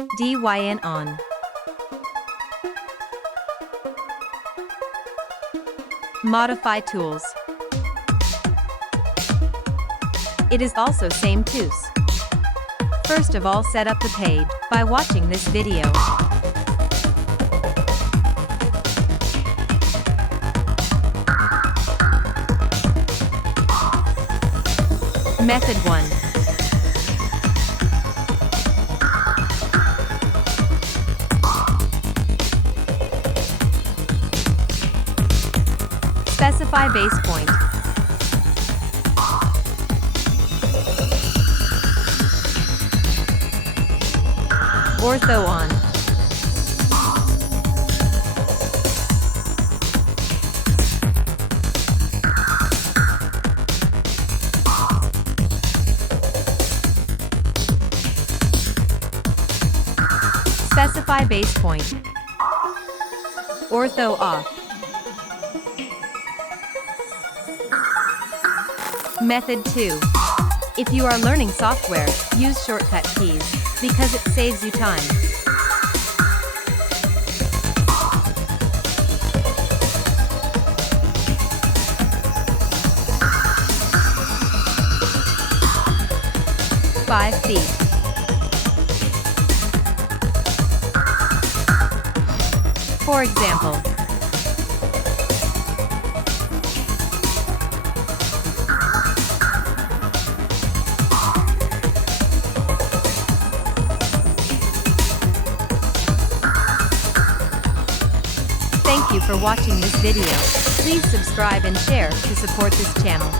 DYN on. Modify tools. It is also same tools. First of all, set up the page by watching this video. Method 1. Specify base point. Ortho on. Specify base point. Ortho off. Method 2. If you are learning software, use shortcut keys, because it saves you time. "5 feet. For example, thank you for watching this video. Please subscribe and share to support this channel.